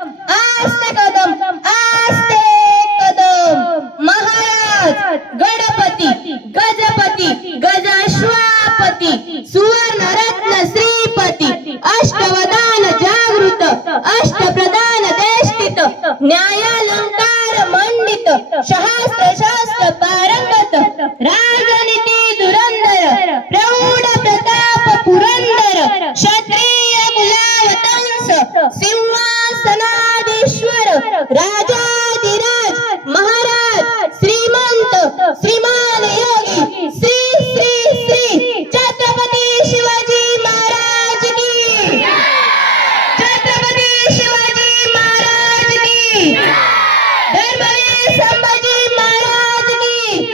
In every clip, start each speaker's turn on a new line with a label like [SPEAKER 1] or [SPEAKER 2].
[SPEAKER 1] आस्ते कदम आस्ते कदम. महाराज गणपती गजपती गजाश्वापती सुवर्ण रत्न श्री श्रीमान योगी श्री श्री श्री छत्रपती शिवाजी महाराज की। छत्रपती शिवाजी महाराज की। धर्मवीर संभाजी महाराज की।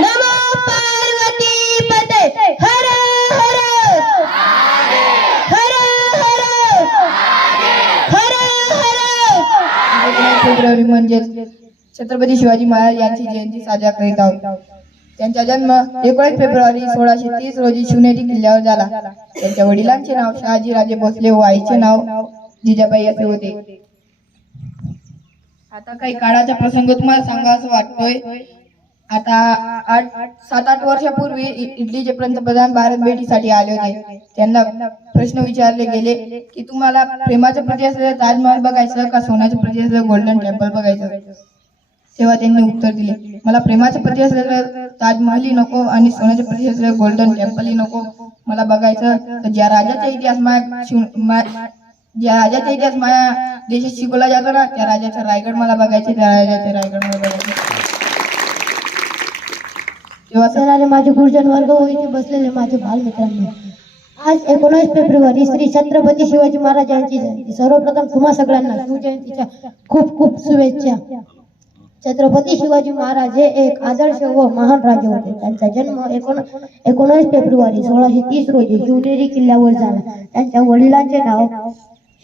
[SPEAKER 1] नमो पार्वती पते। हर हर। हर हर। हर हर।
[SPEAKER 2] फेब्रुवारी म्हणजेच छत्रपती शिवाजी महाराज यांची जयंती साजरा करीत आहोत. त्यांचा जन्म एकोणीस फेब्रुवारी सोळाशे तीस रोजी शिवनेरी किल्ल्यावर झाला. त्यांच्या वडिलांचे नाव शहाजी राजे भोसले व आईचे नाव जिजाबाई असे होते. आता काही काळाचा प्रसंग तुम्हाला सांगा असं वाटतोय. आता आठ सात आठ वर्षापूर्वी इटलीचे पंतप्रधान भारत भेटीसाठी आले होते. त्यांना प्रश्न विचारले गेले की तुम्हाला प्रेमाचं प्रती असलेलं ताजमहल बघायचं का सोन्याचं प्रती असलेलं गोल्डन टेम्पल बघायचं? तेव्हा त्यांनी उत्तर दिले. मला प्रेमाचे पती असलेलं ताजमहलही नको आणि सोन्याचे पती असलेलं गोल्डन टेम्पलही नको. मला बघायचं तर ज्या राजाचा इतिहास माझ्या ज्या राजाचा इतिहास माझ्या देशात शिकवला जातो ना त्या राजाचा रायगड मला बघायचे त्या राजाचे रायगड मला बघायचे. तेव्हा सर
[SPEAKER 3] माझे गुरुजन वर्ग होईचे बसलेले माझे बालमित्रांनो. आज एकोणीस फेब्रुवारी श्री छत्रपती शिवाजी महाराज यांची जयंती. सर्वप्रथम तुम्हा सगळ्यांना शिवजयंतीच्या खूप खूप शुभेच्छा. छत्रपती शिवाजी महाराज हे एक आदर्श व महान राजे होते. त्यांचा जन्म एकोण एकोणीस फेब्रुवारी सोळाशे तीस रोजी शिवनेरी किल्ल्यावर झाला. त्यांच्या वडिलांचे नाव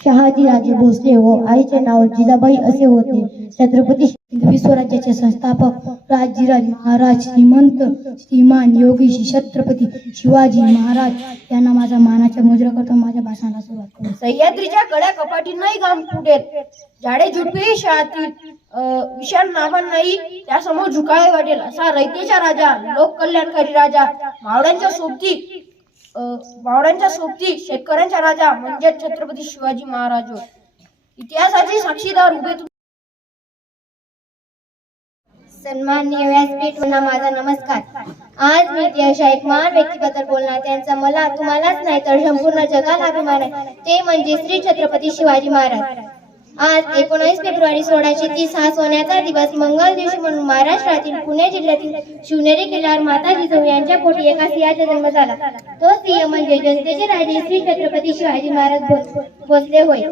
[SPEAKER 3] शहाजी राजे भोसले व आईचे नाव जिजाबाई असे होते. छत्रपती हिंदवी स्वराज्याचे संस्थापक राजराज महाराज श्रीमंत श्रीमान योगी छत्रपती शिवाजी महाराज. यांना माझा मानाच्या मुजरा करतो. माझ्या भाषणाला सुरुवात करू.
[SPEAKER 1] सह्याद्रीच्या गड्या कपाटी नाही गाम फुटेल. झाडे झुडपे शहातील विशाल नावान नाही त्यासमोर झुकावे वाटेल. असा रयतेचा राजा लोक कल्याणकारी राजा मावळ्यांच्या सोबती बावड्यांच्या सोबती शेतकऱ्यांचा राजा म्हणजे छत्रपती शिवाजी महाराज होय. इतिहासाचे साक्षीदार उभे
[SPEAKER 3] सन्माननीय व्यासपीठ माझा नमस्कार. आज मी अशा एक महान व्यक्तीबद्दल बोलणार त्यांचा मला तुम्हालाच नाही तर संपूर्ण जगाला अभिमान आहे. ते म्हणजे श्री छत्रपती शिवाजी महाराज. आज एकोणीस फेब्रुवारी सोळाशे तीस हा सोन्याचा दिवस मंगल दिवशी म्हणून महाराष्ट्रातील पुणे जिल्ह्यातील शिवनेरी किल्ल्यावर माता जिजाऊ यांच्या पोटी एका सिंहाचा जन्म झाला. तो सिंह म्हणजे जनतेचे राजे श्री छत्रपती शिवाजी महाराज भोसले होय.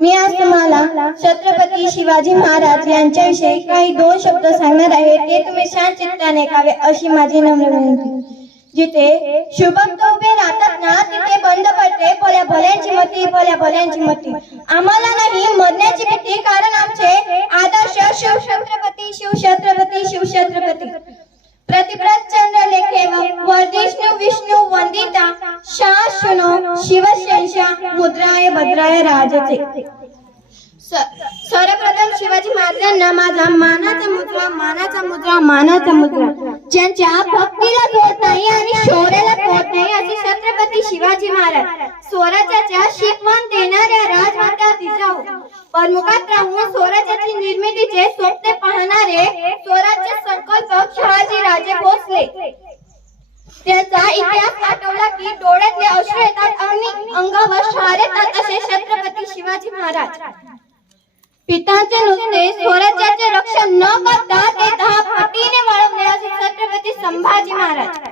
[SPEAKER 1] मी आज तुम्हाला छत्रपती शिवाजी महाराज यांच्याविषयी काही दोन शब्द सांगणार आहे. ते तुम्ही शांत चित्ताने ऐकावे अशी माझी नम्र विनंती. जिथे शुभक्त उभे राहतात ना तिथे बंद पडते. भल्या भल्यांची मती भल्या भल्यांची मती. आम्हाला नाही मरण्याची भीती कारण आमचे आदर्श शिव छत्रपती शिवछत्रपती शिवछत्रपती शिवछत्रपती. प्रतिव्रत चंद्र लेखे वर्धिष्णु विष्णु वंदिता शाश्वनो शिवशंशा भद्राय राजाचे सर्वप्रथम शिवाजी महाराजांना माझा मानाचा मुद्रा मानाचा मुद्रा मानाचा मुद्रा. ज्यांच्या भक्तीला तोड नाही आणि शौर्याला तोड नाही असे छत्रपती शिवाजी महाराज. स्वराज्याच्या शिकवण देणाऱ्या राजमाता जिजाऊ. प्रमुखात राहून स्वराज्याची निर्मितीचे स्वप्न पाहणारे स्वराज्य संकल्पक शहाजी राजे भोसले. त्याचा इतिहास आठवला की डोळ्यातले अश्रू येतात आणि अंगावर शार येतात असे छत्रपती शिवाजी महाराज. पिताचे नुसते स्वराज्याचे रक्षण न करता ते दहा पटीने वाढवले असे छत्रपती संभाजी महाराज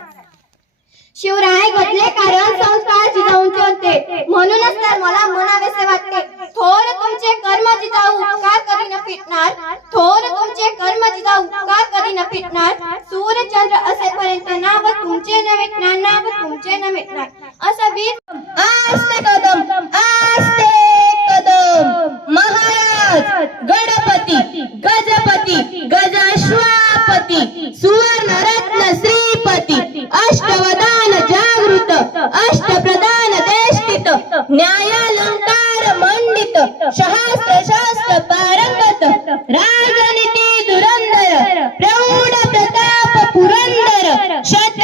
[SPEAKER 1] शिवराय घडले कारण संस्कार जिजाऊंचे होते म्हणूनच तर मला म्हणावेसे वाटते थोर तुमचे कर्म जिजाऊ उपकार करी न फिटणार थोर तुमचे कर्म जिजाऊ उपकार करी न फिटणार सूर्यचंद्र असेपर्यंत नाव तुमचे न मिटणार नाव तुमचे न मिटणार असं वीर आस्ते कदम आस्ते कदम महाराज गणपती गजपती गजा छत्रपती सुवर्ण रत्न श्रीपती अष्टवदान जागृत अष्टप्रधान देष्टित न्यायालंकार मंडित शहास्त्र शास्त्र पारंगत राजनीती धुरंधर प्रौढ प्रताप पुरंदर शत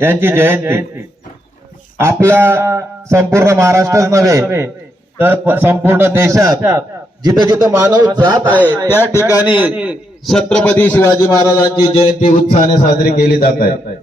[SPEAKER 4] यांची जयंती. आपला संपूर्ण महाराष्ट्रच नव्हे तर संपूर्ण देशात जिथे जिथे मानव जात आहे त्या ठिकाणी छत्रपती शिवाजी महाराजांची जयंती उत्साहाने साजरी केली जात आहे.